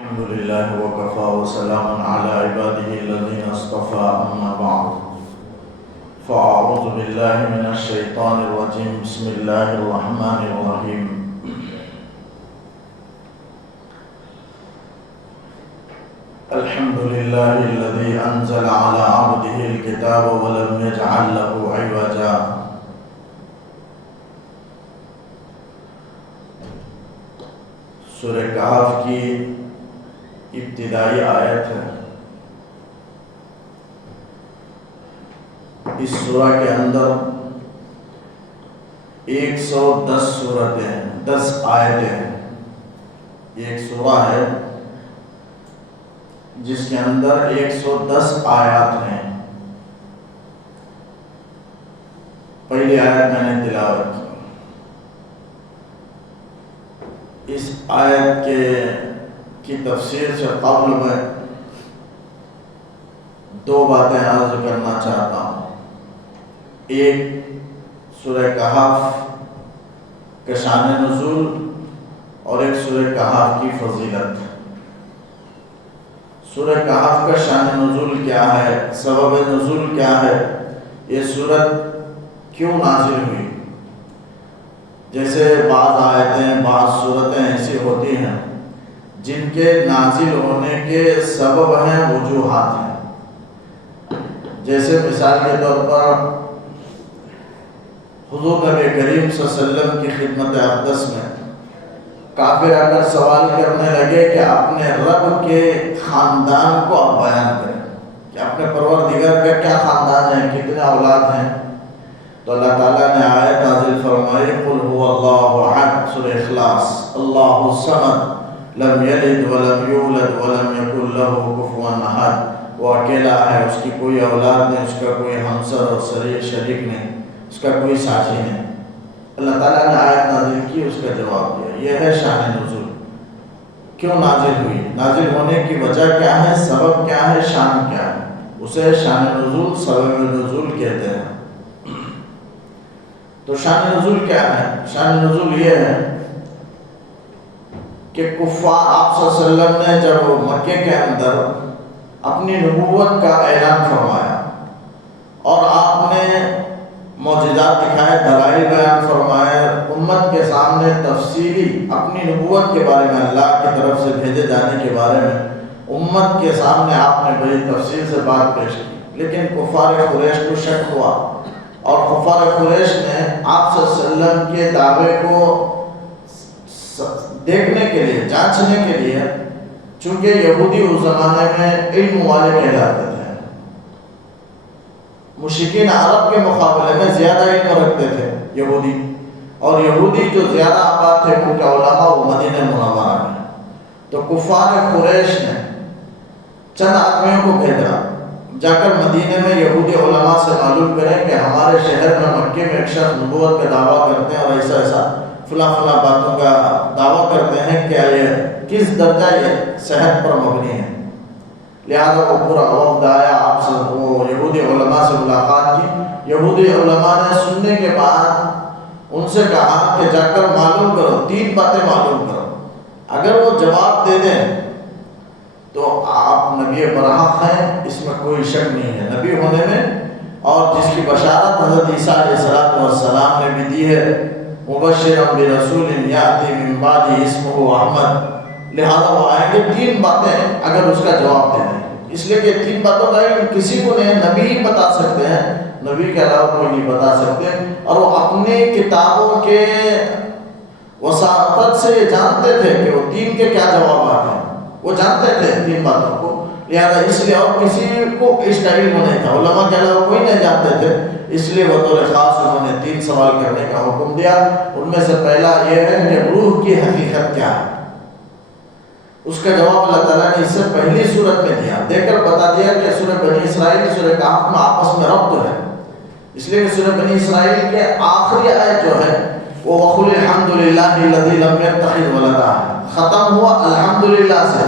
الحمد لله وكفى وسلام على عباده الذين اصطفى أما بعد فأعوذ بالله من الشيطان الرجيم بسم الله الرحمن الرحيم الحمد لله الذي أنزل على عبده الكتاب ولم يجعل له عوجا سورہ کہف کی ابتدائی آیت ہے۔ اس سورہ کے اندر 110 سورتیں ہیں، 10 آیتیں ہیں۔ یہ ایک سورہ ہے جس کے اندر 110 آیات ہیں۔ پہلی آیت میں نے تلاوت کی۔ اس آیت کی تفسیر سے قبل میں دو باتیں عرض کرنا چاہتا ہوں۔ ایک سورہ کہف کے شان نزول اور ایک سورہ کہف کی فضیلت۔ سورہ کہف کا شان نزول کیا ہے، سبب نزول کیا ہے، یہ سورت کیوں نازل ہوئی۔ جیسے بعض آیتیں، بعض سورتیں ایسی ہوتی ہیں جن کے نازل ہونے کے سبب ہیں، وجوہات ہیں۔ جیسے مثال کے طور پر حضور نبی کریم صلی اللہ علیہ وسلم کی خدمت اقدس میں کافر آ کر سوال کرنے لگے کہ اپنے رب کے خاندان کو آپ بیان کریں کہ اپنے پروردگار کا کیا خاندان ہے، کتنے اولاد ہیں۔ تو اللہ تعالیٰ نے آیت نازل فرمائی قل هو اللہ احد، سورہ اخلاص، اللہ الصمد لم یلد ولم یولد ولم یکن له کفوا احد۔ وہ اکیلا ہے، اس کی کوئی اولاد نہیں، اس کا کوئی ہمسر اور شریک نہیں، اس کا کوئی ساتھی نہیں۔ اللہ تعالیٰ نے آیت نازل کی، اس کا جواب دیا۔ یہ ہے شان نزول۔ کیوں نازل ہوئی، نازل ہونے کی وجہ کیا ہے، سبب کیا ہے، شان کیا ہے، اسے شان نزول، سبب نزول کہتے ہیں۔ تو شان نزول کیا ہے؟ شان نزول یہ ہے کہ کفار آپ صلی اللہ علیہ وسلم نے جب مکے کے اندر اپنی نبوت کا اعلان فرمایا اور آپ نے معجزات دکھائے، دلائل بیان فرمائے، امت کے سامنے تفصیلی اپنی نبوت کے بارے میں، اللہ کی طرف سے بھیجے جانے کے بارے میں امت کے سامنے آپ نے بڑی تفصیل سے بات پیش کی، لیکن کفار قریش کو شک ہوا اور کفار قریش نے آپ صلی اللہ علیہ وسلم کے دعوے کو دیکھنے کے لیے، جانچنے کے لیے، چونکہ یہودی اس زمانے میں علم والے کہلاتے تھے، مشرکین عرب کے مقابلے میں زیادہ علم رکھتے تھے یہودی، اور یہودی جو زیادہ آباد تھے ان کے علماء وہ مدینہ منورہ میں۔ تو کفار قریش نے چند آدمیوں کو بھیجا، جا کر مدینے میں یہودی علماء سے معلوم کریں کہ ہمارے شہر میں مکے میں ایک شخص نبوت کا دعویٰ کرتے ہیں اور ایسا ایسا فلاں فلاں باتوں کا دعویٰ کرتے ہیں، کیا یہ کس درجہ یہ صحت پر مبنی ہے۔ لہذا وہ پورا وفد آیا، آپ سے وہ یہودی علماء سے ملاقات کی۔ یہودی علماء نے سننے کے بعد ان سے کہا کہ جا کر معلوم کرو، 3 باتیں معلوم کرو، اگر وہ جواب دے دیں تو آپ نبی برحق ہیں، اس میں کوئی شک نہیں ہے نبی ہونے میں، اور جس کی بشارت حضرت عیسیٰ علیہ السلام نے بھی دی ہے، مبشرا برسول یاتی من بعدہ اسمہ احمد۔ لہذا وہ آئیں گے، 3 باتیں اگر اس کا جواب دے دیں، اس لیے کہ 3 باتوں کا علم کسی کو نہیں، نبی ہی بتا سکتے ہیں، نبی کے علاوہ کوئی نہیں بتا سکتے، اور وہ اپنی کتابوں کے وساطت سے یہ جانتے تھے کہ وہ 3 کے کیا جوابات ہیں، وہ جانتے تھے 3 باتوں کو۔ لہذا اس لیے اور کسی کو اس کا علم نہیں تھا، علماء کے علاوہ کوئی نہیں جانتے تھے، اس لیے بطور خاص انہوں نے 3 سوال کرنے کا حکم دیا۔ ان میں سے پہلا یہ ہے کہ روح کی حقیقت کیا ہے، اس کا جواب اللہ تعالیٰ نے اس سے پہلی صورت میں دیا، دے کر بتا دیا کہ سورہ بنی اسرائیل سورہ کہف میں آپس میں ربط ہے، اس لیے کہ سورہ بنی اسرائیل کے آخری آیت جو ہے وہ وَقُلِ الْحَمْدُ لِلَّهِ الَّذِي لَمْ يَتَّخِذْ وَلَدًا ختم ہوا الحمدللہ سے،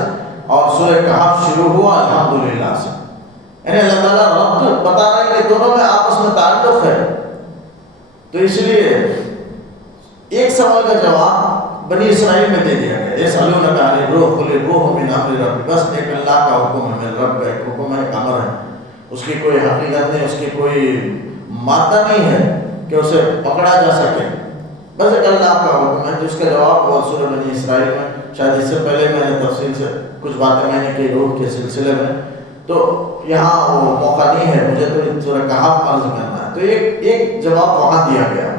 اور سورہ کہف شروع ہوا الحمدللہ سے، یعنی اللہ تعالیٰ ربط بتا رہا ہے کہ دونوں میں آپس میں تعلق ہے۔ تو اس لیے ایک سوال کا جواب بنی اسرائیل میں دے دیا گیا. یسألونک عن الروح قل الروح من امر ربی، بس ایک اللہ کا حکم ہے، من رب کا ایک حکم ہے، ایک امر ہے. اس کی کوئی حقیقت نہیں، اس کی کوئی مادہ نہیں ہے کہ اسے پکڑا جا سکے، بس ایک اللہ کا حکم ہے. جس کا جواب ہوا سورہ بنی اسرائیل میں. شاید اس سے پہلے میں نے تفصیل سے کچھ باتیں میں نے کی روح کے سلسلے میں، تو یہاں وہ موقع نہیں ہے مجھے تو سورہ کہف عرض کرنا ہے. تو ایک جواب وہاں دیا گیا.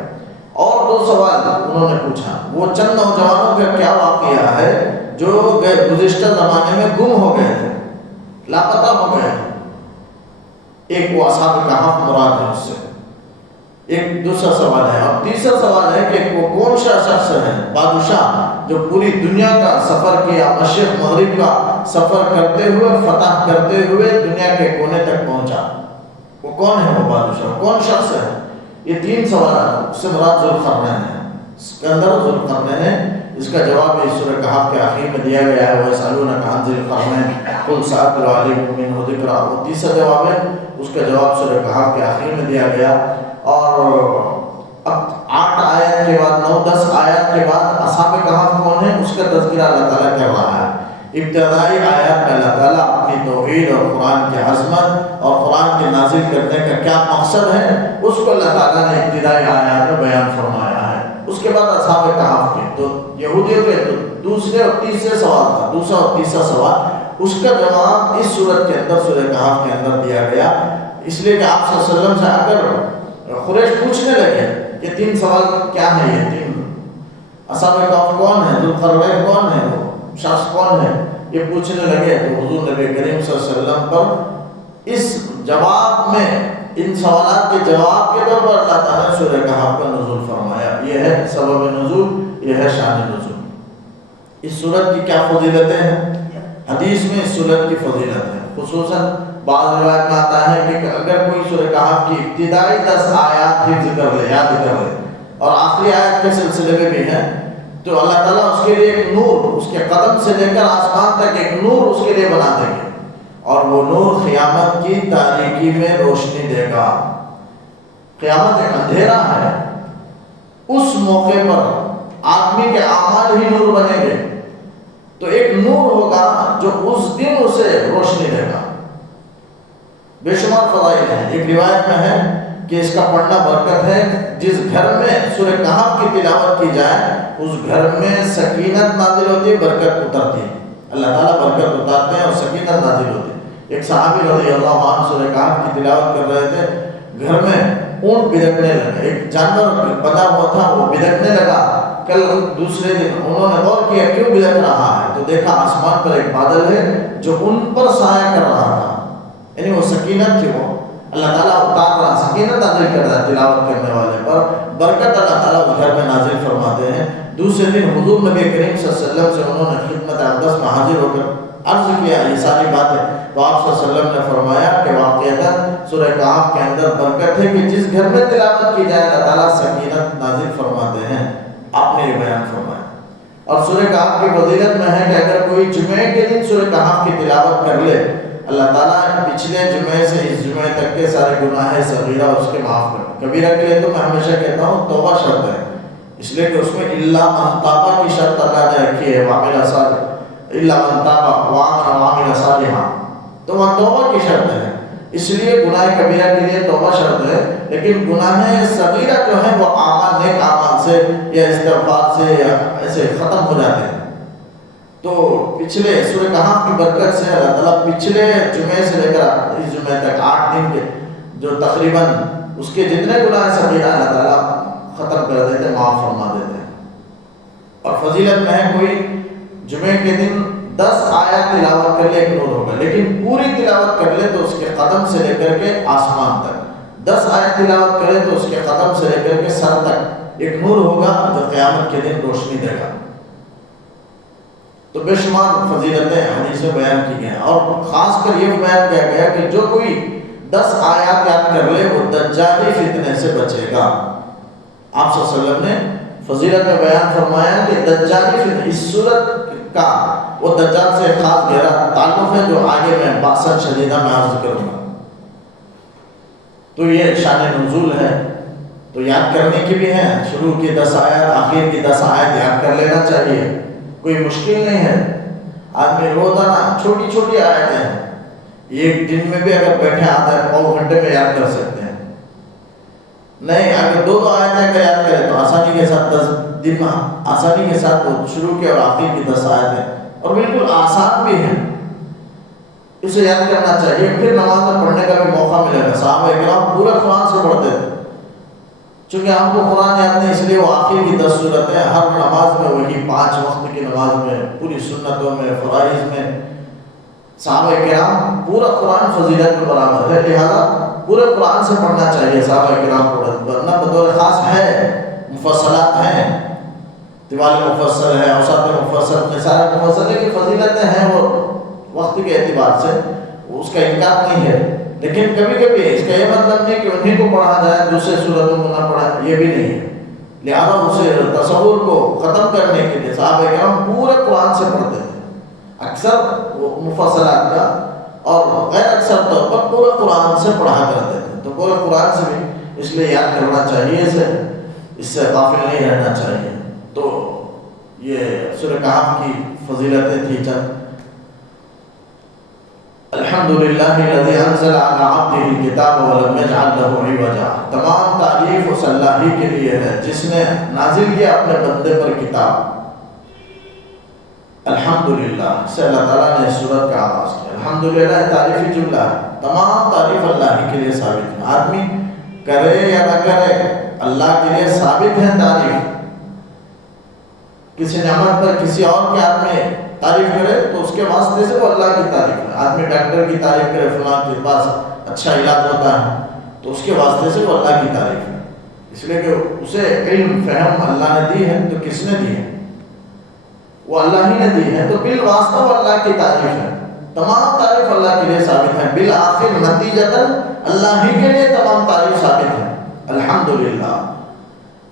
اور 2 سوال انہوں نے پوچھا. وہ چند نوجوانوں کا کیا واقعہ ہے جو گزشتہ زمانے میں گم ہو گئے تھے، لاپتہ ہو گئے تھے. ایک وہ اصحاب کہف مراد ہے اس سے. ایک دوسرا سوال ہے. اور تیسرا سوال ہے کہ وہ کون سا شخص ہے بادشاہ جو پوری دنیا کا سفر کیا، مشرق مغرب کا سفر کرتے ہوئے، فتح کرتے ہوئے دنیا کے کونے تک پہنچا. وہ کون ہے وہ بادشاہ، کون شخص ہے؟ یہ 3 سوال اس سے مراد ذوالقرنین ہے. اسکندر ذوالقرنین ہے. اس کا جواب اس سورہ کہف کے آخر میں دیا گیا ہے. وَيَسْأَلُونَكَ عَنْ ذِي الْقَرْنَيْنِ قُلْ سَأَتْلُو عَلَيْكُم مِّنْهُ ذِكْرًا. وہ تیسرا جواب ہے، اس کا جواب سورہ کہف کے آخر میں دیا گیا. اور اب 8 آیت کے بعد 9-10 آیت کے بعد اصحاب کہف کون ہیں اس کا تذکرہ اللہ تعالیٰ کر رہا ہے. ابتدائی آیات میں اللہ تعالیٰ اپنی توحید اور قرآن کی عظمت اور قرآن کے نازل کرنے کا کیا مقصد ہے اس کو اللہ تعالیٰ نے ابتدائی آیات میں بیان فرمایا ہے. اس کے بعد اصحاب کہف کے تو یہودیوں کے دوسرے اور تیسرے سوال تھا. دوسرا اور تیسرا سوال اس کا جواب اس سورت کے اندر سورہ کہف کے اندر دیا گیا. اس لیے کہ آپ صلی اللہ علیہ وسلم سے آ کر قریش پوچھنے لگے کہ 3 سوال کیا ہے. یہ 3 اصحاب کہف کون ہے، ذوالقرنین کون ہے، وہ شخص کون ہے، یہ پوچھنے لگے. تو حضور نبی کریم صلی اللہ علیہ وسلم پر اس جواب میں، ان سوالات کے جواب کے طور پر اللہ تعالیٰ نے سورہ کہف کا نزول فرمایا. یہ ہے سبب نزول، یہ ہے شان نزول. اس سورت کی کیا فضیلتیں ہیں؟ حدیث میں اس سورت کی فضیلت ہے. خصوصاً بعض روایت میں آتا ہے کہ اگر کوئی سورہ کہف کی ابتدائی 10 آیات حفظ کر لے، یاد کر لے، اور آخری آیت کے سلسلے میں بھی ہے، تو اللہ تعالیٰ اس کے لیے ایک نور، اس کے قدم سے لے کر آسمان تک ایک نور اس کے لیے بنا دیں گے. اور وہ نور قیامت کی تاریکی میں روشنی دے گا. قیامت ایک اندھیرا ہے، اس موقع پر آدمی کے اعمال ہی نور بنیں گے. تو ایک نور ہوگا جو اس دن اسے روشنی دے گا. بے شمار فضائل ہیں. ایک روایت میں ہے کہ اس کا پڑھنا برکت ہے. جس گھر میں سورہ کہف کی تلاوت کی جائے اس گھر میں سکینت نازل ہوتی ہے، برکت اترتی ہے. اللہ تعالیٰ برکت اتارتے ہیں اور سکینت نازل ہوتی ہے. ایک صحابی رضی اللہ عنہ سورہ کہف کی تلاوت کر رہے تھے، گھر میں اونٹ بھڑکنے لگے. ایک جانور بنا ہوا تھا، وہ بھڑکنے لگا. کل دوسرے دن انہوں نے غور کیا کیوں بھڑک رہا ہے، تو دیکھا آسمان پر ایک بادل ہے جو ان پر سایہ کر رہا تھا. یعنی وہ سکینت تھی، وہ اللہ تعالیٰ اتار رہا، سکینت نازل کر رہا ہے تلاوت کرنے والے پر. برکت اللہ تعالیٰ اس گھر میں نازل فرماتے ہیں. دوسرے دن حضور نبی کریم صلی اللہ علیہ وسلم سے انہوں نے خدمت اقدس میں حاضر ہو کر عرض کیا یہ ساری باتیں. تو آپ صلی اللہ علیہ وسلم نے فرمایا کہ واقعتاً سورہ کہف کے اندر برکت ہے کہ جس گھر میں تلاوت کی جائے اللہ تعالیٰ سکینت نازل فرماتے ہیں. آپ نے یہ بیان فرمایا. اور سورہ کہف کی فضیلت میں ہے کہ اگر کوئی جمعے کے دن سورہ کہف کی تلاوت کر لے، اللہ تعالیٰ پچھلے جمعے سے اس جمعے تک کے سارے گناہ صغیرہ اس کے معاف کر. کبیرہ کے لیے تو میں ہمیشہ کہتا ہوں توبہ شرط ہے، اس لیے کہ اس میں الا من تاب کی شرط اللہ نے رکھی ہے. وعمل صالحا الا من تاب وعمل صالحا، تو وہ توبہ کی شرط ہے. اس لیے گناہ کبیرہ کے لیے توبہ شرط ہے. لیکن گناہ صغیرہ جو ہیں وہ اعمال، نیک اعمال سے یا استغفار سے یا ایسے ختم ہو جاتے ہیں. تو پچھلے سورہ کہف کی برکت سے اللہ تعالیٰ پچھلے جمعے سے لے کر اس جمعے تک 8 دن کے جو تقریباً اس کے جتنے گناہ صغیرہ اللہ تعالیٰ ختم کر دیتے ہیں، معاف فرما دیتے ہیں. اور فضیلت میں ہے کوئی جمعے کے دن 10 آیات تلاوت کر لے ایک نور ہوگا، لیکن پوری تلاوت کر لے تو اس کے قدم سے لے کر کے آسمان تک 10 آیات تلاوت کرے تو اس کے قدم سے لے کر کے سر تک ایک نور ہوگا جو قیامت کے دن روشنی دے گا. تو بے شمار فضیلتیں حدیث میں بیان کی گئی ہیں. اور خاص کر یہ بیان کیا گیا کہ جو کوئی 10 آیات یاد کر لے وہ دجالی فتنے سے بچے گا. آپ صلی اللہ علیہ وسلم نے فضیلت میں بیان فرمایا کہ دجالی فتنے، اس صورت کا وہ دجال سے خاص گہرا تعلق ہے جو آگے میں باسط شدیدہ میں عرض کروں گا. تو یہ شان نزول ہے. تو یاد کرنے کی بھی ہیں، شروع کی 10 آیات آخر کی 10 آیات یاد کر لینا چاہیے، کوئی مشکل نہیں ہے۔ آدمی روزانہ چھوٹی چھوٹی آیتیں ہیں، ایک دن میں بھی اگر بیٹھے آتا ہے پاؤ گھنٹے میں یاد کر سکتے ہیں۔ نہیں اگر 2 آیتیں اگر یاد کرے تو آسانی کے ساتھ 10 دن میں آسانی کے ساتھ وہ شروع کی اور آخر کی 10 آیتیں، اور بالکل آسان بھی ہیں، اسے یاد کرنا چاہیے۔ پھر نماز میں پڑھنے کا بھی موقع ملے گا۔ صحابہ کرام پورا قرآن سے پڑھتے تھے، چونکہ ہم کو قرآن یاد نہیں، اس لیے وہ آخر کی 10 سورتیں ہر نماز میں، وہی 5 وقت کی نماز میں، پوری سنتوں میں، فرائض میں۔ صحابہ کرام پورا قرآن فضیلت میں برابر ہے، لہذا پورے قرآن سے پڑھنا چاہیے صحابہ کرام کو، ورنہ بطور خاص ہے مفصلات ہیں، طوال مفصل ہے، اوسط مفصل، سارے مفصل کی فضیلتیں ہیں، وہ وقت کے اعتبار سے اس کا انکار نہیں ہے، لیکن کبھی کبھی اس کا یہ مطلب نہیں کہ انہیں کو پڑھا جائے، دوسرے صورتوں کو نہ پڑھا، یہ بھی نہیں ہے۔ لہذا اسے تصور کو ختم کرنے کے لیے صحابہ کرام پورے قرآن سے پڑھتے تھے، اکثر مفصلات کا اور غیر اکثر طور پر پورے قرآن سے پڑھا کرتے تھے۔ تو پورے قرآن سے بھی اس لیے یاد کرنا چاہیے، اس سے غافل نہیں رہنا چاہیے۔ تو یہ سورہ کہف کی فضیلتیں تھی چند۔ الحمدللہ الذی انزل علی عبدہ الکتاب ولم یجعل لہ عوجا، تمام تعریف اس اللہ ہی کے لیے ہے جس نے نازل کیا اپنے بندے پر کتاب۔ الحمدللہ سے اللہ تعالیٰ نے سورت کا آغاز کیا۔ الحمدللہ تعریفی جملہ ہے، تمام تعریف اللہ ہی کے لیے ثابت ہے، آدمی کرے یا نہ کرے اللہ کے لیے ثابت ہے تعریف۔ کسی نعمت پر کسی اور کے آدمی تعریف کرے تو اس کے واسطے سے وہ اللہ کی تعریف ہے۔ آدمی ڈاکٹر کی تعریف کرے، فلاں کے پاس اچھا علاج ہوتا ہے تو اس کے واسطے سے وہ اللہ کی تعریف ہے، اس لیے کہ اسے علم فہم اللہ نے دی ہے۔ تو کس نے دی ہے؟ وہ اللہ ہی نے دی ہے، تو بالواسطہ وہ اللہ کی تعریف ہے۔ تمام تعریف اللہ کے لیے ثابت ہے، بالآخر نتیجتاً اللہ ہی کے لیے تمام تعریف ثابت ہے۔ الحمدللہ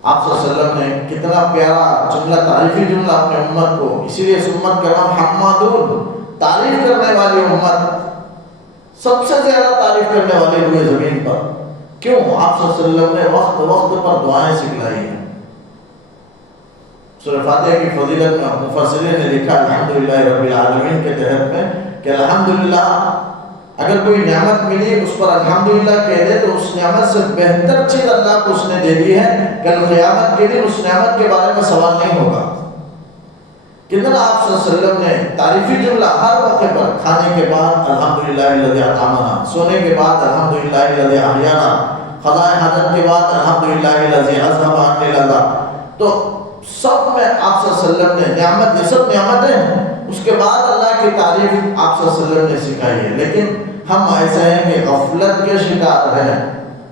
آپ صلی اللہ علیہ وسلم نے کتنا پیارا جملہ، تعریفی جملہ اپنے امت کو، اسی لیے اس امت کا نام حمادون، تعریف کرنے والی امت، سب سے زیادہ تعریف کرنے والے ہوئے زمین پر۔ کیوں؟ آپ صلی اللہ علیہ وسلم نے وقت وقت پر دعائیں سکھلائی ہیں۔ سورہ فاتحہ کی فضیلت میں مفسرین نے لکھا الحمدللہ رب العالمین کے تحت میں کہ الحمدللہ اگر کوئی نعمت ملی اس پر الحمدللہ کہہ دے تو اس نعمت سے بہتر چیز اللہ کو اس نے دے دی ہے، کل قیامت کے دن اس نعمت کے بارے میں سوال نہیں ہوگا۔ کتنا آپ صلی اللہ علیہ وسلم نے تعریفی جملہ ہر موقع پر، کھانے کے بعد الحمدللہ الذی اطعمنا، سونے کے بعد الحمدللہ الذی احیانا، قضاء حاجت کے بعد الحمدللہ الذی اذهب عنی الاذى۔ تو سب میں آپ صلی اللہ علیہ وسلم نے نعمت، یہ سب نعمتیں ہیں، اس کے بعد اللہ کی تعریف آپ صلی اللہ علیہ وسلم نے سکھائی ہے۔ لیکن ہم ایسے ہیں کہ غفلت کے شکار ہیں،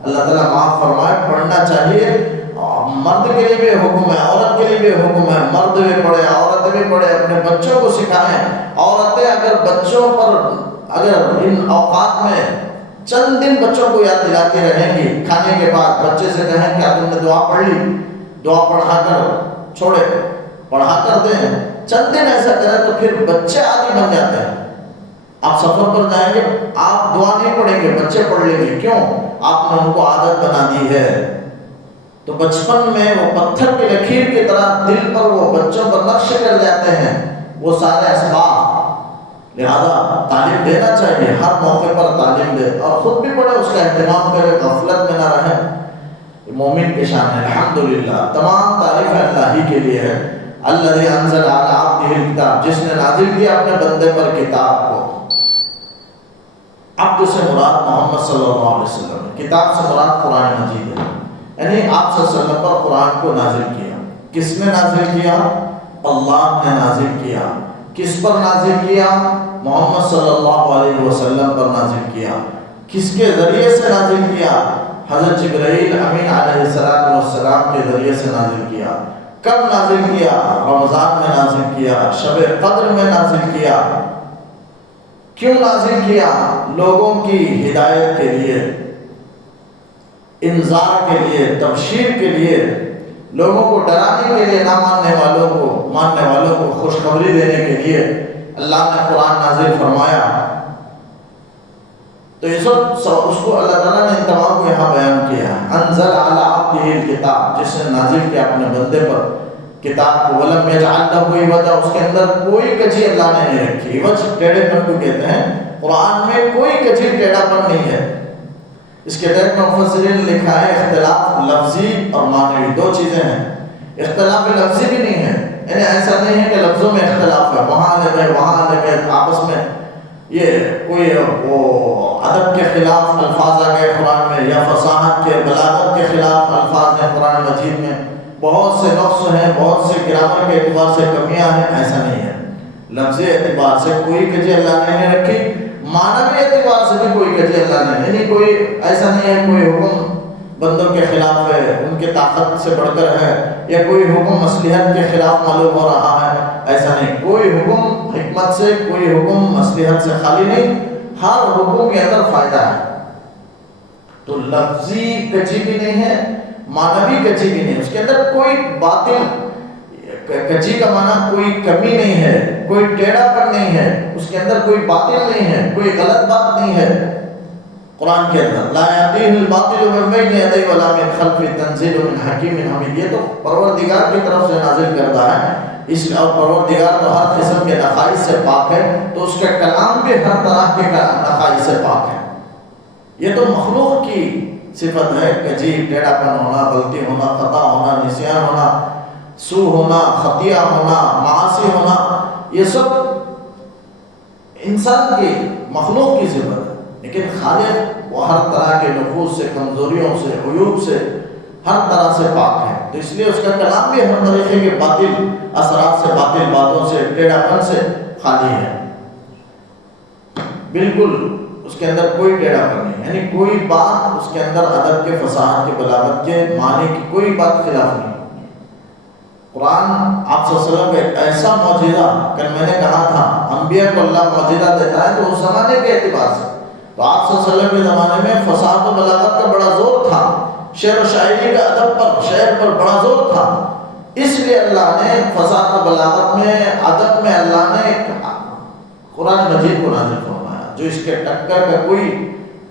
اللہ تعالیٰ معاف فرمائے۔ پڑھنا چاہیے، مرد کے لیے بھی حکم ہے، عورت کے لیے بھی حکم ہے، مرد بھی پڑھے، عورت بھی پڑھے، اپنے بچوں کو سکھائیں۔ عورتیں اگر بچوں پر اگر ان اوقات میں چند دن بچوں کو یاد دلاتی رہیں گی، کھانے کے بعد بچے سے کہیں کیا تم نے دعا پڑھ لی، دعا پڑھا کر چھوڑے، پڑھا کر دیں، چند دن ایسا کریں تو پھر بچے عادی بن جاتے ہیں۔ آپ سفر پر جائیں گے، آپ دعا نہیں پڑھیں گے، بچے پڑھ لیں گے، کیوں؟ آپ نے ان کو عادت بنا دی ہے۔ تو بچپن میں وہ پتھر کی لکیر کی طرح دل پر وہ بچوں پر نقش کر جاتے ہیں وہ سارے اسباب، لہذا تعلیم دینا چاہیے، ہر موقع پر تعلیم دے اور خود بھی پڑھے، اس کا اہتمام کرے، غفلت میں نہ رہے۔ مومن کی شان ہے الحمدللہ، تمام تعریف اللہ ہی کے لیے ہے۔ الذی انزل علی عبدہ الکتاب، جس نے نازل کیا اپنے بندے پر کتاب کو۔ عبد سے مراد محمد صلی اللہ علیہ وسلم، کتاب سے مراد قرآن مجید ہے، یعنی آپ صلی اللہ علیہ وسلم پر قرآن کو نازل کیا۔ کس نے نازل کیا؟ اللہ نے نازل کیا۔ کس پر نازل کیا؟ محمد صلی اللہ علیہ وسلم پر نازل کیا۔ کس کے ذریعے سے نازل کیا؟ حضرت جبرائیل امین علیہ السلام کے ذریعے سے نازل کیا۔ کب نازل کیا؟ رمضان میں نازل کیا، شب قدر میں نازل کیا۔ کیوں نازل کیا؟ لوگوں کی ہدایت کے لیے، انذار کے لیے، تبشیر کے لیے، لوگوں کو ڈرانے کے لیے، نہ ماننے والوں کو، ماننے والوں کو خوشخبری دینے کے لیے اللہ نے قرآن نازل فرمایا۔ تو اس وقت اس کو اللہ تعالیٰ نے ان تمام کو یہاں بیان کیا، انزل علی عبدہ الکتاب، جس نے نازل کیا اپنے بندے پر کتاب کو، ولم یجعل لہ عوجا، اس کے اندر کوئی کجی اللہ نے نہیں رکھی۔ عوج ٹیڑھے پن کو کہتے ہیں، قرآن میں کوئی کجی ٹیڑھا پن نہیں ہے۔ اس کے تحت مفسرین نے لکھا ہے اختلاف لفظی اور معنوی دو چیزیں ہیں۔ اختلاف لفظی بھی نہیں ہے، یعنی ایسا نہیں ہے کہ لفظوں میں اختلاف ہے، وہاں الگ ہے وہاں الگ ہے، آپس میں یہ کوئی وہ ادب کے خلاف الفاظ آ گئے قرآن میں، یا فصاحت کے بلاغت کے خلاف الفاظ ہیں قرآن مجید میں، بہت سے نقص ہیں، بہت سے گرامر کے اعتبار سے کمیاں ہیں، ایسا نہیں ہے۔ لفظی اعتبار سے کوئی کجی اللہ نے نہیں رکھی، معنوی اعتبار سے بھی کوئی کجی اللہ نے، یعنی کوئی ایسا نہیں ہے کوئی حکم بندوں کے خلاف ہے، ان کے طاقت سے بڑھ کر ہے، یا کوئی حکم مصلحت کے خلاف معلوم ہو رہا ہے، ایسا نہیں۔ کوئی حکم حکمت سے، کوئی حکم مصلحت سے خالی نہیں، ہر حکم کے اندر فائدہ ہے۔ تو لفظی کجی بھی نہیں ہے، معنوی کجی بھی نہیں، اس کے اندر کوئی باطل، کجی کا معنی کوئی کمی نہیں ہے، کوئی ٹیڑھا پن نہیں ہے، اس کے اندر کوئی باطل نہیں ہے، کوئی غلط بات نہیں ہے قرآن کے اندر۔ لا یأتیہ الباطل من بین یدیہ ولا من خلفہ تنزیل من حکیم حمید، یہ تو پروردگار کی طرف سے نازل کردہ ہے، اس اور پروردگار تو ہر قسم کے نقائص سے پاک ہے، تو اس کا کلام بھی ہر طرح کے نقائص سے پاک ہے۔ یہ تو مخلوق کی صفت ہے، کجی ٹیڑھا پن ہونا، غلطی ہونا، خطا ہونا، نسیان ہونا، سو ہونا، خطیہ ہونا، معاصی ہونا، یہ سب انسان کی مخلوق کی صفت ہے۔ لیکن خالق وہ ہر طرح کے نقوص سے، کمزوریوں سے، عیوب سے ہر طرح سے پاک ہے، تو اس لیے اس کا کلام بھی ہر طریقے کے باطل اثرات سے، باطل باتوں سے، ٹیڑھا پن سے خالی ہے، بالکل اس کے اندر کوئی ٹیڑھا پن نہیں، یعنی کوئی بات اس کے اندر ادب کے، فصاحت کے، بلاغت کے، معنی کی کوئی بات خلاف نہیں۔ قرآن آپ صلی اللہ علیہ وسلم کا ایک ایسا معجزہ، کل میں نے کہا تھا انبیاء کو اللہ معجزہ دیتا ہے تو اس زمانے کے اعتبار سے، تو آپ صلی اللہ علیہ وسلم کے زمانے میں فصاحت و بلاغت کا بڑا زور تھا، شعر و شاعری کا ادب پر، شعر پر بڑا زور تھا، اس لیے اللہ نے فصاحت و بلاغت میں، ادب میں اللہ نے قرآن مجید کو نازل فرمایا، جو اس کے ٹکر کا کوئی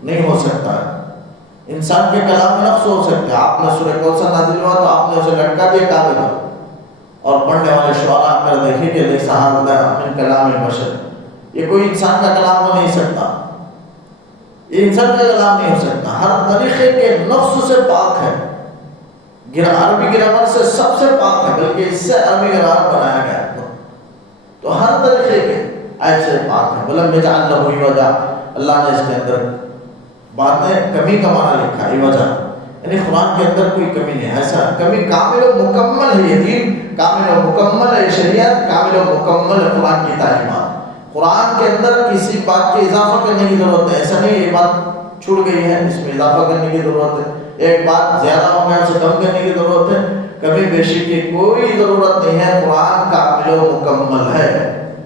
نہیں ہو سکتا ہے۔ انسان کے کلام میں نقص ہو سکتا ہے، آپ نے سورہ کوثر نازل ہوا تو آپ نے اسے لٹکا دیا کعبے پر، اور پڑھنے والے شعراء کر دیکھیں کہ لیسا ھذا من کلام البشر، یہ کوئی انسان کا کلام ہو نہیں سکتا، یہ انسان کا کلام نہیں ہو سکتا، ہر طریقے کے نقص سے پاک ہے، عربی گرامر سے سب سے پاک ہے، بلکہ اس سے عربی گرامر بنایا گیا ہے، تو ہر طریقے کے عیب سے پاک ہے۔ ولم یجعل لہ عوجا، اللہ نے اس کے اندر بعد میں کمی کا معنی لکھا ہے، عوجا یعنی قرآن کے اندر کوئی کمی نہیں، ایسا کمی کامل و مکمل ہے، یہ دین کامل و مکمل ہے، شریعت کامل و مکمل ہے، قرآن کی تعلیمات، قرآن کے اندر کسی بات کی اضافہ کرنے کی ضرورت ہے، ایسا نہیں یہ بات چھوٹ گئی ہے اس میں اضافہ کرنے کی ضرورت ہے، ایک بات زیادہ ہو گیا اسے کم کرنے کی ضرورت ہے، کمی بیشی کی کوئی ضرورت نہیں ہے، قرآن کامل و مکمل ہے،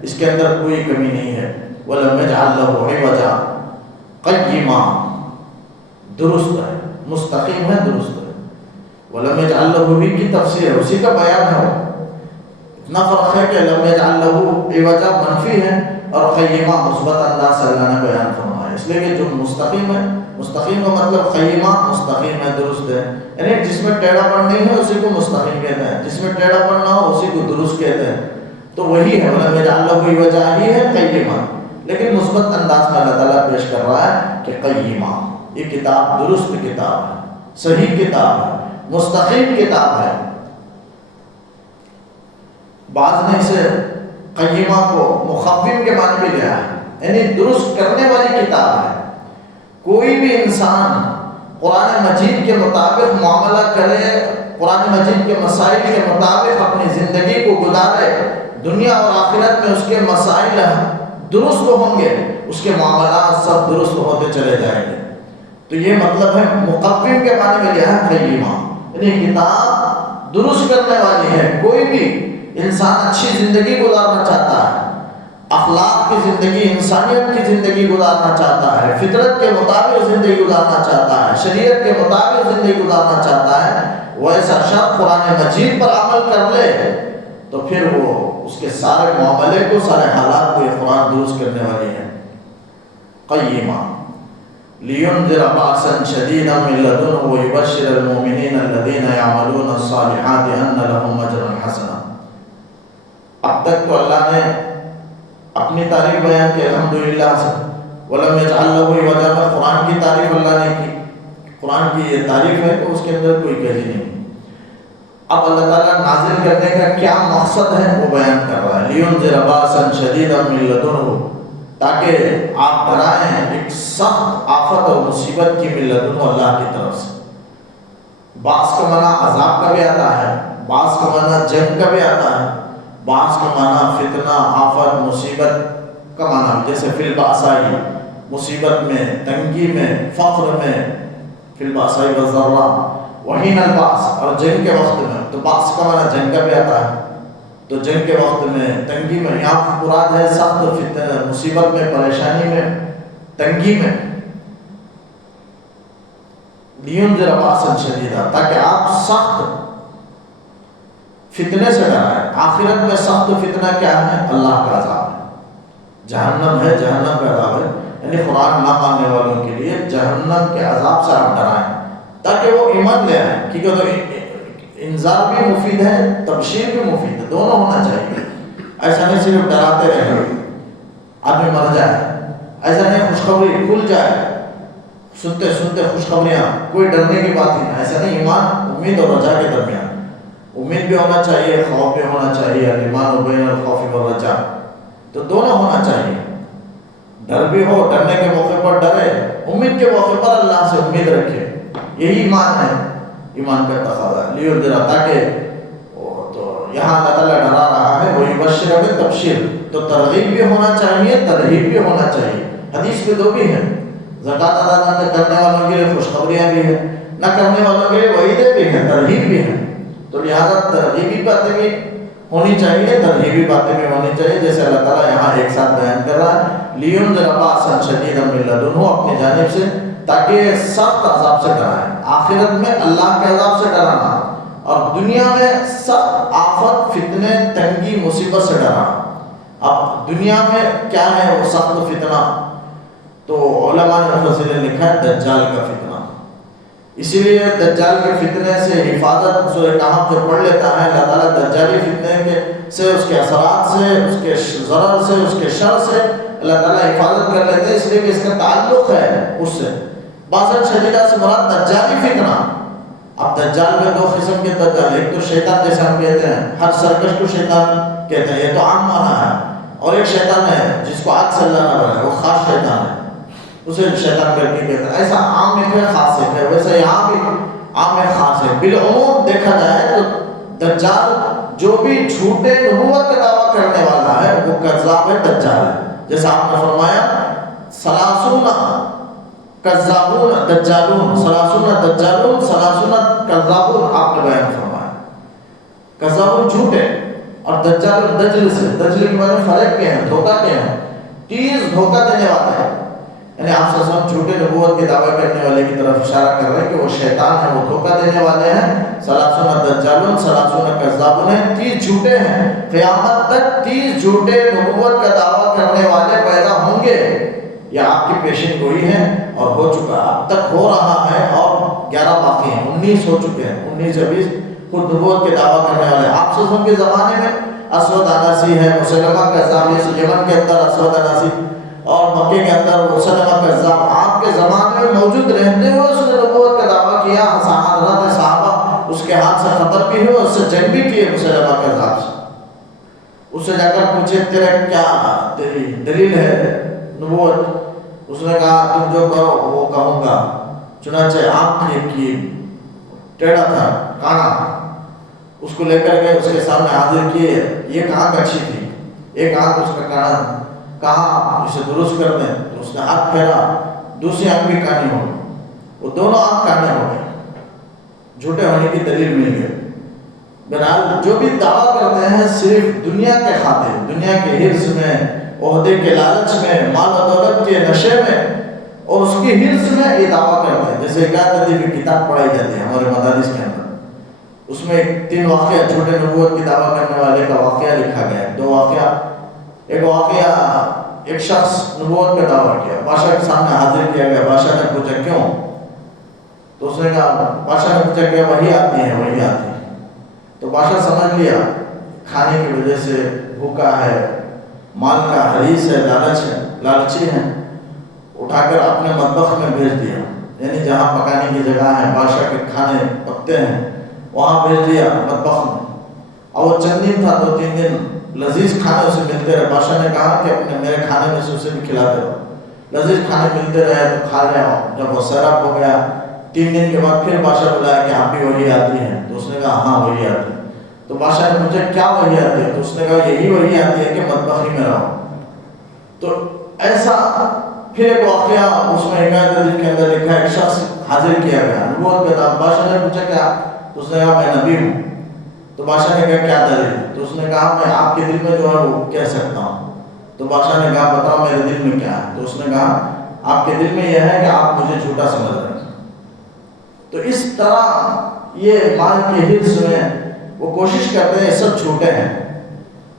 اس کے اندر کوئی کمی نہیں ہے۔ وَلَمْ يَجْعَلْ لَهُ عِوَجًا، قیما، درست ہے، مستقیم ہے، درست ہے۔ وَلَمْ يَجْعَلْ لَهُ بھی کی تفسیر ہے، اسی کا بیان ہے، اتنا فرق ہے کہ لَمْ يَجْعَلْ لَهُ عِوَجًا منفی ہے اور قیما مثبت انداز سے اللہ نے بیان فرمایا، اس لیے کہ جو مستقیم ہے، مستقیم کا مطلب قیما مستقیم ہے، درست ہے، یعنی جس میں ٹیڑھا پن نہیں ہے اسی کو مستقیم کہتے ہیں، جس میں ٹیڑھا پن نہ ہو اسی کو درست کہتے ہیں، تو وہی ہے وَلَمْ يَجْعَلْ لَهُ عِوَجًا، ہی ہے قیما، لیکن مثبت انداز میں اللہ تعالیٰ پیش کر رہا ہے کہ قیما، یہ کتاب درست کتاب ہے، صحیح کتاب ہے، مستقیم کتاب ہے۔ بعض نے اسے قیمہ کو مخفف کے معنی میں لیا ہے، یعنی درست کرنے والی کتاب ہے۔ کوئی بھی انسان قرآن مجید کے مطابق معاملہ کرے، قرآن مجید کے مسائل کے مطابق اپنی زندگی کو گزارے، دنیا اور آخرت میں اس کے مسائل درست ہوں گے، اس کے معاملات سب درست ہوتے چلے جائیں گے۔ تو یہ مطلب ہے مقوم کے معنی میں لیا ہے قیمہ، یعنی کتاب درست کرنے والی ہے۔ کوئی بھی انسان اچھی زندگی گزارنا چاہتا ہے، اخلاق کی زندگی، انسانیت کی زندگی گزارنا چاہتا ہے، فطرت کے مطابق زندگی گزارنا چاہتا ہے، شریعت کے مطابق زندگی گزارنا چاہتا ہے، وہ ایسا شخص قرآن مجید پر عمل کر لے تو پھر وہ اس کے سارے معاملے کو، سارے حالات کو یہ قرآن درست کرنے والی ہے۔ قیمہ لِيُنذِرَ بَأْسًا شَدِيدًا مِنْ لَدُنْهُ وَيُبَشِّرَ الْمُؤْمِنِينَ الَّذِينَ يَعْمَلُونَ الصَّالِحَاتِ أَنَّ لَهُمْ أَجْرًا حَسَنًا۔ اب تک تو اللہ نے اپنی تعریف بیان کی الحمدللہ سے، وَلَمْ يَجْعَلْ لَهُ عِوَجًا، میں قرآن کی تعریف اللہ نے کی، قرآن کی یہ تعریف ہے کہ اس کے اندر کوئی کمی نہیں۔ اب اللہ تعالیٰ نازل کرنے کا کیا مقصد ہے وہ بیان کر رہا ہے، لِيُنذِرَ بَأْسًا شَدِيدًا مِنْ لَدُنْهُ، تاکہ آپ ڈرائیں ایک سخت آفت اور مصیبت کی من لدنہ، اللہ کی طرف سے۔ بعض کا معنی عذاب کا بھی آتا ہے، بعض کا معنی جنگ کا بھی آتا ہے، بعض کا معنی فتنہ، آفت، مصیبت کا معنی، جیسے فی البأسائی، مصیبت میں، تنگی میں، فقر میں، فی البأسائی والضراء وحین الباس، اور جنگ کے وقت میں، تو بعض کا معنی جنگ کا بھی آتا ہے، تو جنگ کے وقت میں، تنگی میں، یہاں مراد ہے سخت فتنہ، مصیبت میں، پریشانی میں، تنگی میں۔ لِيُنذِرَ بَأْسًا شَدِيدًا، تاکہ آپ سخت فتنے سے ڈرائیں۔ آخرت میں سخت فتنہ کیا ہے؟ اللہ کا عذاب ہے، جہنم ہے، جہنم کا عذاب ہے، یعنی قرآن نہ ماننے والوں کے لیے جہنم کے عذاب سے آپ ڈرائیں تاکہ وہ ایمان لے آئیں، کیونکہ تو انذار بھی مفید ہے، تبشیر بھی مفید ہے، دونوں ہونا چاہیے۔ ایسا نہیں صرف ڈراتے رہے آدمی مر جائے، ایسا نہیں خوشخبری بھول جائے، سنتے سنتے خوشخبریاں، کوئی ڈرنے کی بات نہیں، ایسا نہیں۔ ایمان امید اور رجا کے درمیان، امید بھی ہونا چاہیے، خوف بھی ہونا چاہیے، ایمان بین الخوف والرجا، تو دونوں ہونا چاہیے۔ ڈر بھی ہو، ڈرنے کے موقع پر ڈرے، امید کے موقع پر اللہ سے امید رکھے، یہی ایمان ہے، ایمان کا تقاضا ہے۔ لیندر، تاکہ تو یہاں اللہ تعالیٰ ڈرا رہا ہے، وہی بشر میں تبشیر، تو ترغیب بھی ہونا چاہیے، ترہیب بھی ہونا چاہیے۔ حدیث میں دو بھی ہیں، زکوٰۃ ادا نہ کرنے والوں کے لیے خوشخبریاں بھی ہیں، نہ کرنے والوں کے لیے وعیدیں بھی ہیں، ترغیب بھی ہیں، تو لہٰذا ترغیبی باتیں بھی ہونی چاہیے، ترغیبی باتیں بھی ہونی چاہیے، جیسے اللہ تعالیٰ یہاں ایک ساتھ بیان کر رہا ہے، لِيُنذِرَ بَأْسًا شَدِيدًا مِنْ لَدُنْهُ، اپنی جانب سے، تاکہ سخت عذاب سے ڈرائیں۔ آخرت میں اللہ کے عذاب سے ڈرانا، اور دنیا میں سخت آفت، فتنے، تنگی، مصیبت سے ڈرانا۔ اب دنیا میں کیا ہے وہ سخت فتنہ؟ تو علماء نے مفسرین نے لکھا ہے دجال کا فتنہ۔ اسی لیے دجال کے فتنے سے حفاظت سورہ کہف جو پڑھ لیتا ہے، اللہ تعالیٰ دجالی فتنے سے، اس کے اثرات سے، اس کے ضرر سے، اس کے شر سے اللہ تعالیٰ حفاظت کر لیتے ہیں، اس لیے کہ اس کا تعلق ہے اس سے۔ باسط شدیدہ سے مراد دجالی فتنہ۔ اب دجال میں دو قسم کے دجال، ایک تو شیطان جیسے ہم کہتے ہیں، ہر سرکش کو شیطان کہتے ہیں، یہ تو عام معنی ہے، اور ایک شیطان ہے جس کو آگ سے اللہ نہ بنائے، وہ خاص شیطان ہے، اسے شیطان کر کے کہتے ہیں۔ ایسا عام ایک ہے، خاص ایک ہے، ویسے یہاں بھی عام ایک خاص ہے۔ بالعموم دیکھا جائے تو دجال جو بھی جھوٹے نبوت کا دعویٰ کرنے والا ہے وہ کذاب ہے، دجال ہے۔ جیسا آپ نے فرمایا سلاسون کذابون دجالون، سلاسون دجالون، سلاسون کذابون، آپ نے بیان فرمایا۔ کذابون جھوٹے، اور دجال دجل سے، دجل کے بارے میں فرق کیا ہے، دھوکہ کیا ہے، 30 دھوکہ دینے والے ہیں، یعنی آپ صلی اللہ علیہ وسلم جھوٹے نبوت کے دعویٰ کرنے والے کی طرف اشارہ کر رہے ہیں کہ وہ شیطان ہے، وہ دھوکہ دینے والے ہیں۔ سلاسون دجالون، سلاسون کذابون ہیں، 30 جھوٹے ہیں، قیامت تک 30 جھوٹے نبوت کا دعویٰ کرنے والے پیدا ہوں گے۔ یہ آپ کی پیشن گوئی ہے اور ہو چکا، اب تک ہو رہا ہے، اور 11 باقی ہیں، 19 ہو چکے ہیں، 19 یا 20 خود نبوت کے دعویٰ کرنے والے۔ آپ صلی اللہ علیہ وسلم کے زمانے میں اسود عنسی ہے، مسلمہ کذاب، یمن کے اندر اسود عنسی، اور مکے کے اندر مسلمہ کذاب، آپ کے زمانے میں موجود رہتے ہوئے اس نے نبوت کا دعویٰ کیا، حضرات صحابہ اس کے ہاتھ سے ختم بھی ہوئے، اس سے جنگ بھی کیے مسلمہ کذاب سے۔ اس سے جا کر پوچھے تیرا کیا تیری دلیل ہے نبوت؟ اس نے کہا تم جو کرو وہ کہوں گا۔ چنانچہ آنکھ کی ٹیڑھا تھا، کانا، اس کو لے کر کے اس کے سامنے حاضر کیے، یہ آنکھ اچھی تھی، ایک آنکھ اس کا کانا، کہا اسے درست کر دیں، تو اس نے ہاتھ پھیرا، دوسری آنکھ بھی کانی ہو گئی، وہ دونوں آنکھ کانے ہو گئے، جھوٹے ہونے کی دلیل مل گئی۔ بہرحال جو بھی دعویٰ کرتے ہیں صرف دنیا کے خاطر، دنیا کے حرص میں، عہدے کے لالچ میں، مال و دولت کے نشے میں، اور اس کی حرص میں یہ دعویٰ کرتے ہیں۔ جیسے ہدایت کی کتاب پڑھائی جاتی ہے ہمارے مدارس کے اندر، اس میں 3 واقعہ جھوٹے نبوت کی دعویٰ کرنے والے کا واقعہ لکھا گیا ہے، 2 واقعہ۔ ایک واقعہ ایک شخص نبوت کا دعویٰ کیا، بادشاہ کے سامنے حاضر کیا گیا، بادشاہ نے پوچھا کیوں؟ تو اس نے کہا، بادشاہ نے پوچھا کہ وہی آتی ہے، وہی آتی ہے۔ تو بادشاہ سمجھ لیا کھانے کی وجہ سے بھوکا ہے، مال کا حریص ہے، لالچی ہے، اٹھا کر اپنے مطبخ میں بھیج دیا، یعنی جہاں پکانے کی جگہ ہے، بادشاہ کے کھانے پکتے ہیں، وہاں بھیج دیا مطبخ میں۔ اور وہ چند دن تھا، 2-3 دن لذیذ کھانے اسے ملتے رہے۔ بادشاہ نے کہا کہ اپنے میرے کھانے میں سے اسے بھی کھلاتے رہو، لذیذ کھانے ملتے رہے تو کھا رہا ہوں۔ جب وہ سیراب ہو گیا 3 دن کے بعد پھر بادشاہ بلایا کہ آپ بھی وہی آتی ہیں؟ تو اس نے کہا ہاں وہی آتی ہے۔ تو بادشاہ نے پوچھا کیا وہی آتی ہے؟ تو اس نے کہا یہی وہی آتی ہے کہ مطبخ ہی میں رہو۔ تو ایسا پھر ایک واقعہ اس میں حکایت حدیث کے اندر لکھا ہے، ایک شخص حاضر کیا گیا نبوت کے دعویٰ، بادشاہ نے پوچھا کیا؟ تو اس نے کہا میں نبی ہوں۔ تو بادشاہ نے کہا کیا دلیل؟ تو اس نے کہا میں آپ کے دل میں جو ہے وہ کہہ سکتا ہوں۔ تو بادشاہ نے کہا بتاؤ میرے دل میں کیا ہے؟ تو اس نے کہا آپ کے دل میں یہ ہے کہ آپ مجھے جھوٹا سمجھ رہے ہیں۔ تو اس طرح یہ مال کے حرص میں وہ کوشش کرتے ہیں سب جھوٹے ہیں۔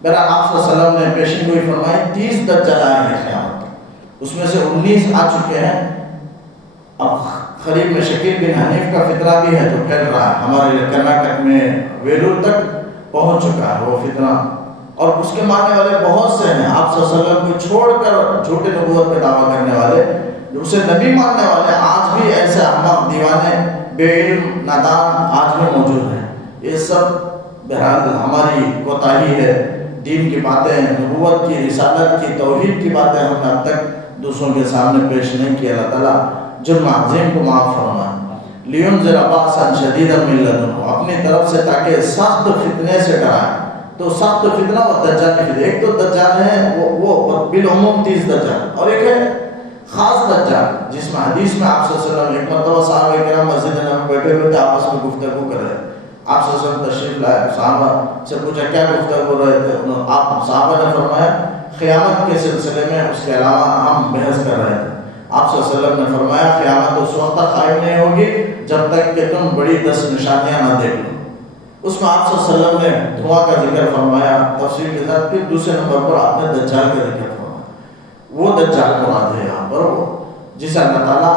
بہرحال آپ صلی اللہ علیہ وسلم نے پیشن گوئی فرمائی 30 دجال آئیں گے قیامت، اس میں سے 19 آ چکے ہیں۔ اب قریب میں شکیل بن حنیف کا فتنہ بھی ہے جو پھیل رہا ہے، ہمارے کرناٹک میں ویلور تک پہنچ چکا ہے وہ فتنہ، اور اس کے ماننے والے بہت سے ہیں۔ آپ صلی اللہ علیہ وسلم کو چھوڑ کر جھوٹے نبوت کا دعویٰ کرنے والے، اسے نبی ماننے والے آج بھی ایسے احمق دیوانے بے علم نادان آج بھی موجود ہیں۔ یہ سب بہرحال ہماری کوتاہی ہے، دین کی باتیں، نبوت کی، رسالت کی، توحید کی باتیں ہم نے اب تک دوسروں کے سامنے پیش نہیں کی۔ اللہ تعالیٰ جرم عظیم کو معاف فرمائے۔ لِيُنذِرَ بَأْسًا شَدِيدًا مِّن لَّدُنْهُ، اپنی طرف سے تاکہ سخت فتنے سے ڈرائیں۔ تو سخت فتنہ وہ دجال کی فتنہ، ایک تو دجال ہے وہ بالعموم 30 دجال، اور ایک ہے خاص دجال جس میں حدیث میں آپ صلی اللہ علیہ وسلم ایک مرتبہ صحابہ کرام مسجد میں بیٹھے ہوئے تھے، آپس میں گفتگو کر رہے تھے۔ آپ صلی اللہ علیہ وسلم تشریف لائے، صحابہ سے پوچھا کیا گفتگو کر رہے تھے؟ آپ صحابہ نے فرمایا قیامت کے سلسلے میں، اس کے علاوہ ہم بحث کر رہے تھے۔ آپ صلی اللہ علیہ وسلم نے فرمایا قیامت اس وقت تک قائم نہیں ہوگی جب تک کہ تم بڑی 10 نشانیاں نہ دیکھ لو۔ اس میں آپ صلی اللہ علیہ وسلم نے دھواں کا ذکر فرمایا تفصیل کے ساتھ، پھر دوسرے نمبر پر آپ نے دجال کا ذکر فرمایا۔ وہ دجال مراد ہے یہاں پر، وہ جسے اللہ تعالیٰ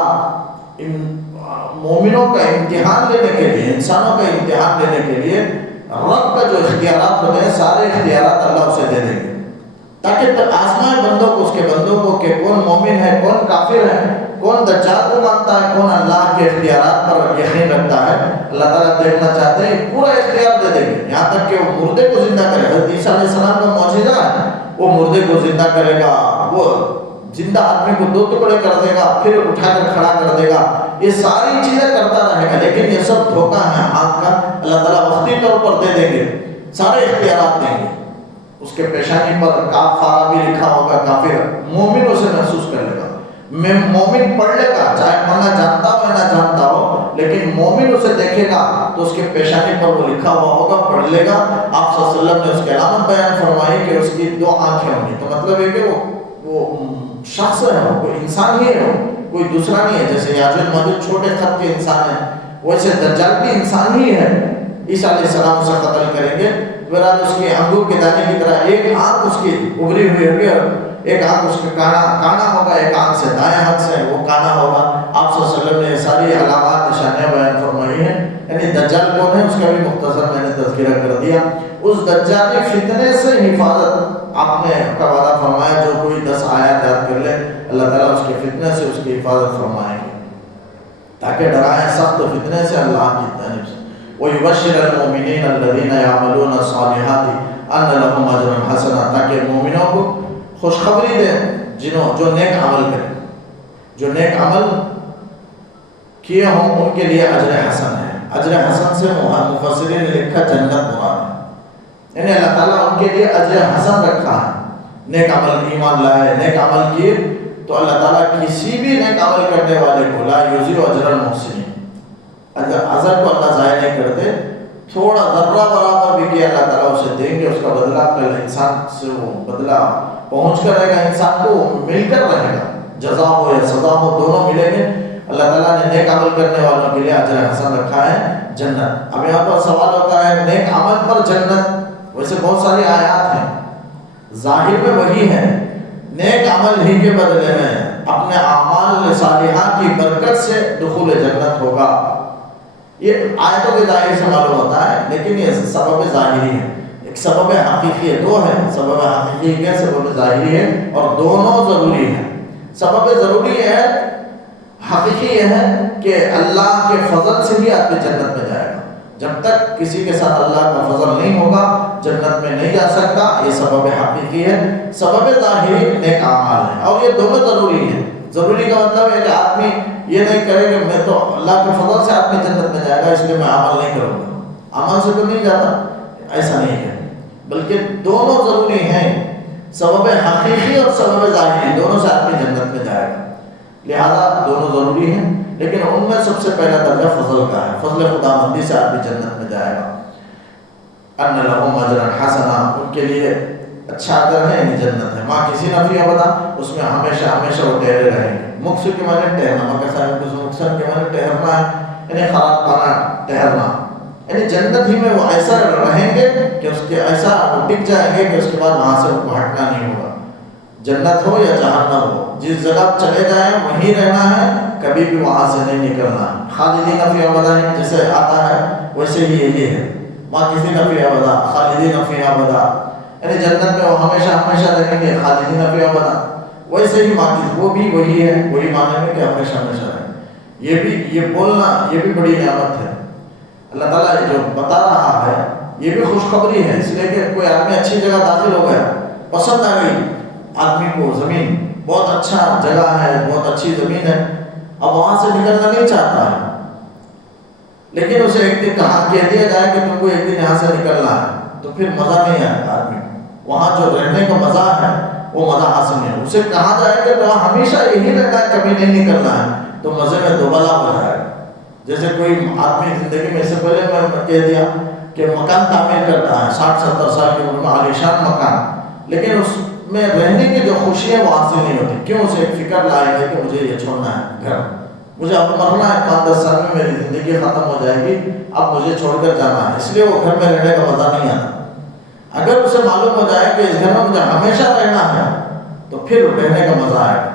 مومنوں کا امتحان لینے کے لیے، انسانوں کا امتحان لینے کے لیے رب کا جو اختیارات ہوتے ہیں سارے اختیارات اللہ اسے دے دیں گے، تاکہ آزمائے بندوں کو، اس کے بندوں کو کہ کون مومن ہے، کون کافر ہے، کون دجال کو مانتا ہے، کون اللہ کے اختیارات پر یقین رکھتا ہے۔ اللہ تعالیٰ دیکھنا چاہتے ہیں، پورا اختیار دے دیں گے، یہاں تک کہ وہ مردے کو زندہ کرے۔ حضرت عیسیٰ علیہ السلام کا معجزہ ہے، وہ مردے کو زندہ کرے گا، وہ زندہ آدمی کو 2 ٹکڑے کر دے گا، پھر اٹھا کر کھڑا کر دے گا، یہ ساری چیزیں کرتا رہے گا۔ لیکن یہ سب دھوکہ ہے آگ کا، اللہ تعالیٰ وقتی طور پر دے دیں گے، سارے اختیارات دیں گے۔ اس کے پیشانی پر کاف فارا بھی لکھا ہوگا، کافر مومن اسے محسوس کر لے گا، مومن پڑھ لے گا، چاہے پڑھنا جانتا ہو یا نہ جانتا ہو، لیکن مومن اسے دیکھے گا تو اس کے پیشانی پر وہ لکھا ہوا ہوگا، پڑھ لے گا۔ آپ صلی اللہ علیہ وسلم نے اس کی علامت بیان فرمائی کہ اس کی 2 آنکھیں ہوں گی، تو مطلب ہے کہ وہ شخص ہے، وہ کوئی انسان ہی ہے، کوئی دوسرا نہیں ہے۔ جیسے یاجوج ماجوج چھوٹے خط کے انسان ہیں، ویسے دجال بھی انسان ہی ہے۔ عیسیٰ علیہ السلام اسے قتل کریں گے، بہرحال اس کی انگور کے دانے کی طرح ایک آنکھ اس کی ابری ہوئی ہوگی، اور ایک آنکھ اس کا کانا ہوگا، ایک آنکھ سے دائیں ہاتھ سے وہ کانا ہوگا۔ آپ صلی اللہ علیہ وسلم نے یہ ساری علامات نشانیاں بیان فرمائی ہیں۔ یعنی دجال کون ہے اس کا بھی مختصر میں نے تذکرہ کر دیا۔ اس دجالی فتنے سے حفاظت آپ نے کا وعدہ فرمایا، جو کوئی 10 آیات یاد کر لے اللہ تعالیٰ اس کے فتنے سے اس کی حفاظت فرمائیں گے، تاکہ ڈرائیں سخت فتنے سے اللہ کی جانب سے۔ وَيُبَشِّرَ الْمُؤْمِنِينَ الَّذِينَ يَعْمَلُونَ الصَّالِحَاتِ أَنَّ لَهُمْ أَجْرًا حَسَنًا، تاکہ مومنوں کو خوشخبری دیں جو نیک عمل کریں، جو نیک عمل کیے ہوں ان کے لیے اجر حسن ہے۔ اجر حسن سے مفسرین نے لکھا جنت مراد ہے، یعنی اللہ تعالیٰ ان کے لیے اجر حسن رکھا ہے۔ نیک عمل، ایمان لائے، نیک عمل کیے تو اللہ تعالیٰ کسی بھی نیک عمل کرنے والے کو لا یضیع اجر المحسنین، اجر کو اللہ ضائع نہیں کرتے، تھوڑا ذرہ برابر بھی کیا اللہ تعالیٰ اسے دیں گے، اس کا بدلہ اپنے انسان سے وہ بدلہ پہنچ کر رہے گا، انسان کو مل کر رہے گا، جزا ہو یا سزا ہو دونوں ملیں گے۔ اللہ تعالیٰ نے نیک عمل کرنے والوں کے لیے اجر حسن رکھا ہے جنت۔ اب یہاں پر سوال ہوتا ہے نیک عمل پر جنت، ویسے بہت ساری آیات ہیں، ظاہر میں وہی ہے، نیک عمل ہی کے بدلے میں اپنے اعمال صالحہ کی برکت سے دخول جنت ہوگا۔ یہ آیتوں کے ظاہر سے معلوم ہوتا ہے، لیکن یہ سبب ظاہری ہے، ایک سبب حقیقی ہے، دو ہے، سبب حقیقی ہے، سبب ظاہری ہے، اور دونوں ضروری ہیں۔ سبب ضروری ہے، حقیقی یہ ہے کہ اللہ کے فضل سے ہی آدمی جنت میں جائے گا۔ جب تک کسی کے ساتھ اللہ کا فضل نہیں ہوگا جنت میں نہیں جا سکتا، یہ سبب حقیقی ہے۔ سبب ظاہری نیک اعمال ہے، اور یہ دونوں ضروری ہیں۔ ضروری کا مطلب ہے کہ آدمی یہ نہیں کرے کہ میں تو اللہ کے فضل سے آدمی جنت میں جائے گا اس لیے میں عمل نہیں کروں گا، عمل سے تو نہیں جاتا، ایسا نہیں ہے، بلکہ دونوں ضروری ہیں، سبب حقیقی اور سبب ظاہری، دونوں سے آدمی جنت میں جائے گا، لہذا دونوں ضروری ہیں۔ لیکن ان میں سب سے پہلا درجہ فضل کا ہے، فضل خدا مندی سے آدمی جنت میں جائے گا۔ ان لہم اجرا حسنا، ان کے لیے اچھا اجر ہے، یعنی جنت ہے، ماں کسی نفی ابدا، اس میں ہمیشہ ہمیشہ وہ ٹھہرے رہیں گے۔ مکس کے معنی ٹھہرنا، مکہ صاحب مکسن کے معنی ٹھہرنا ہے، یعنی خراب پانا، ٹھہرنا، یعنی جنت ہی میں وہ ایسا رہیں گے کہ اس کے ایسا وہ ٹک جائیں گے کہ اس کے بعد وہاں سے ان کو ہٹنا نہیں ہوگا، جنت ہو یا جہنم ہو، جس جگہ چلے جائیں وہیں رہنا ہے، کبھی بھی وہاں سے نہیں نکلنا ہے۔ خالدین فی ابدا جیسے آتا ہے ویسے ہی یہی ہے، ماں کسی فی ابدا، خالدین فی ابدا، یعنی جنت میں وہ ہمیشہ ہمیشہ رہیں گے، خالدین فی ابدا، ویسے ہی ماں وہ بھی وہی ہے، وہی معنی میں کہ ہمیشہ ہمیشہ رہیں۔ یہ بھی یہ بولنا یہ بھی بڑی نعمت ہے، اللہ تعالیٰ جو بتا رہا ہے یہ بھی خوشخبری ہے، اس لیے کہ کوئی آدمی اچھی جگہ داخل ہو گیا، پسند آ گئی آدمی کو زمین، بہت اچھا جگہ ہے، بہت اچھی زمین ہے، اب وہاں سے نکلنا نہیں چاہتا ہے، لیکن اسے ایک دن کہہ دیا جائے کہ تم کو ایک دن یہاں سے نکلنا ہے، تو پھر مزہ نہیں آئے گا آدمی کو، وہاں جو رہنے کا مزہ ہے وہ مزہ حاصل نہیں ہے۔ اسے کہا جائے کہ تو ہمیشہ یہی رہنا ہے، کبھی نہیں نکلنا ہے، تو مزے میں دوبلا ہو جائے گا۔ جیسے کوئی آدمی زندگی میں، اس سے پہلے میں کہہ دیا کہ مکان تعمیر کرتا ہے 60-70 سال کی عمر میں، عالیشان مکان، لیکن اس میں رہنے کی جو خوشی ہے وہ حاصل نہیں ہوتی، کیوں؟ اسے ایک فکر لائے ہے کہ مجھے یہ چھوڑنا ہے گھر، مجھے اب مرنا ہے، 5-10 سال میں میری زندگی ختم ہو جائے گی، اب مجھے چھوڑ کر جانا ہے، اس لیے وہ گھر میں رہنے کا مزہ نہیں آتا۔ اگر اسے معلوم ہو جائے کہ اس گھر میں مجھے ہمیشہ رہنا ہے تو پھر رہنے کا مزہ آئے گا،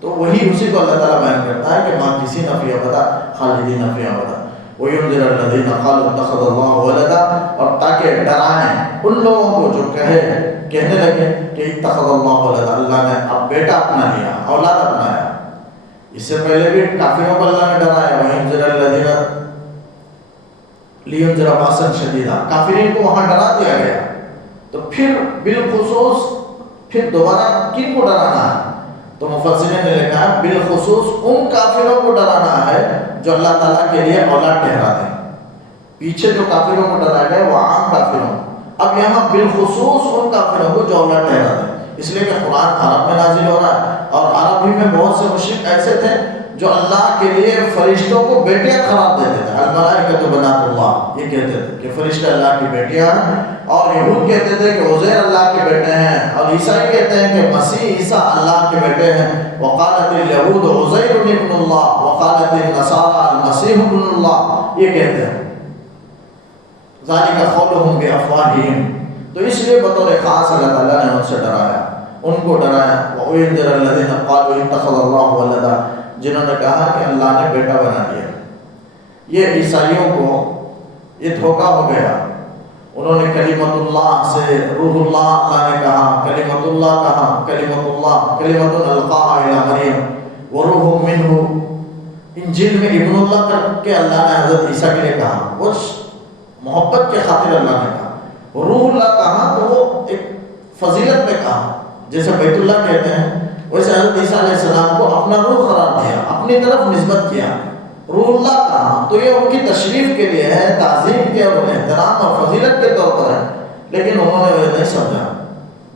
تو وہی اسی کو اللہ تعالیٰ بیان کرتا ہے کہ ماں کسی نفی ابدا خالدین فی ابدا وینذر الذین قالوا اتخذ اللہ ولدا، اور تاکہ ڈرائیں ان لوگوں کو جو کہنے لگے کہ اتخذ اللہ ولدا، اللہ نے اب بیٹا اپنا لیا، اولاد اپنایا۔ اس سے پہلے بھی کافروں کو اللہ نے ڈرایا، وینذر الذین لینذر باسا شدیدا، کافرین کو وہاں ڈرا دیا گیا، تو پھر بالخصوص پھر دوبارہ کن کو ڈرانا ہے؟ تو مفسرین نے لکھا ہے بالخصوص ان کافروں کو ڈرانا ہے جو اللہ تعالیٰ کے لیے اولاد ٹھہرا دیں۔ پیچھے جو کافروں کو ڈرایا گیا وہ عام کافروں، اب یہاں بالخصوص ان کافروں کو جو اولاد ٹھہرا دیں، اس لیے کہ قرآن عرب میں نازل ہو رہا ہے، اور عرب ہی میں بہت سے مشرک ایسے تھے جو اللہ کے لیے فرشتوں کو بیٹیاں قرار دیتے تھے، الملائکۃ بنات اللہ، یہ کہتے تھے کہ فرشتے اللہ کی بیٹیاں ہیں، اور یہود کہتے تھے کہ عزیر اللہ کے بیٹے ہیں، اور عیسائی کہتے ہیں کہ مسیح عیسیٰ اللہ کے بیٹے ہیں۔ وقالت الیہود عزیر ابن اللہ وقالت النصارى المسیح ابن اللہ، یہ کہتے ہیں ذالک قولہم بافواہہم، تو اس لیے بطور خاص اللہ تعالیٰ نے ان سے ڈرایا، ان کو ڈرایا۔ وَأُنذِرَ الَّذِينَ قَالُوا اتَّخَذَ اللَّهُ وَلَدًا، جنہوں نے کہا کہ اللہ نے بیٹا بنا دیا۔ یہ عیسائیوں کو یہ دھوکہ ہو گیا، انہوں نے کلمت اللہ سے روح اللہ اللہ نے کہا، کلمت اللہ کہا، کلمت اللہ کلمت القاها الی مریم وروح منہ، انجیل میں ابن اللہ کر کے اللہ نے حضرت عیسیٰ کے لیے کہا، اس محبت کے خاطر اللہ نے کہا، روح اللہ کہا تو وہ ایک فضیلت میں کہا، جیسے بیت اللہ کہتے ہیں ویسے حضرت عیسیٰ علیہ السلام کو اپنا روح قرار دیا، اپنی طرف نسبت کیا، روح اللہ کہا، تو یہ ان کی تشریف کے لیے ہے، تعظیم کے اور احترام اور فضیلت کے طور پر ہے، لیکن انہوں نے وہ نہیں سمجھا،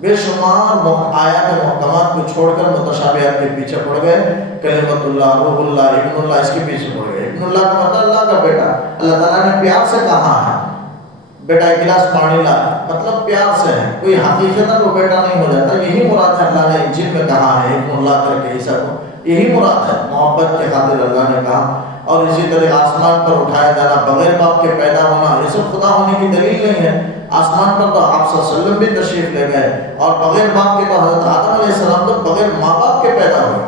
بے شمار آیات محکمات کو چھوڑ کر متشابہات کے پیچھے پڑ گئے، کلمت اللہ، روح اللہ، ابن اللہ، اس کے پیچھے پڑ گئے۔ ابن اللہ کا مطلب اللہ کا بیٹا، اللہ تعالیٰ نے پیار سے کہا ہے بیٹا ایک گلاس پانی لا، مطلب پیار سے ہے، کوئی حقیقتاً وہ بیٹا نہیں ہو جاتا، یہی مراد ہے اللہ نے انجیل میں کہا ہے ابن اللہ کر کے عیسیٰ کو، یہی مراد ہے، محبت کے خاطر اللہ نے کہا۔ اور اسی طرح آسمان پر اٹھایا جانا، بغیر باپ کے پیدا ہونا، یہ سب خدا ہونے کی دلیل نہیں ہے۔ آسمان پر تو آپ صلی اللہ علیہ وسلم بھی تشریف لے گئے، اور بغیر باپ کے تو حضرت آدم علیہ السلام تو بغیر ماں باپ کے پیدا ہوئے،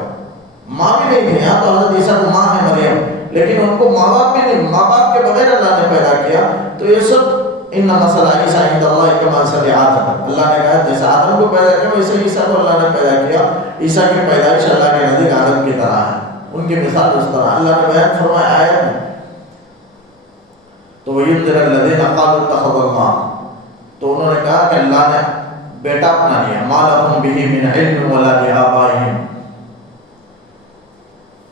ماں بھی نہیں تھی۔ یہاں تو حضرت عیسیٰ کو ماں ہے مریم، لیکن ان کو ماں باپ بھی نہیں، ماں باپ کے بغیر اللہ نے پیدا کیا۔ تو یہ سب ان مثل عیسیٰ عند اللہ کمثل آدم، اللہ نے کہا جیسے آدم کو پیدا کیا ویسے عیسیٰ کو اللہ نے پیدا کیا۔ عیسیٰ کی پیدائش اللہ کے نزدیک آدم کی طرح ہے، ان کی مثال اس طرح اللہ نے بیان فرمایا آیت میں۔ تو وَيُنذِرَ الَّذِينَ قَالُوا اتَّخَذَ اللَّهُ، تو انہوں نے کہا کہ اللہ نے بیٹا اپنا لیا، مَا لَهُم بِهِ مِنْ عِلْمٍ وَلَا لِآبَائِهِمْ۔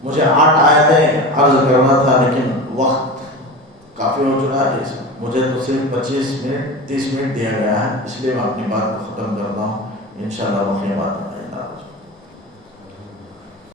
مجھے 8 آیتیں عرض کرنا تھا لیکن وقت کافی ہو چکا ہے، مجھے تو صرف 25 منٹ 30 منٹ دیا گیا ہے، اس لیے میں اپنی بات کو ختم کرتا ہوں، انشاءاللہ بقیہ بات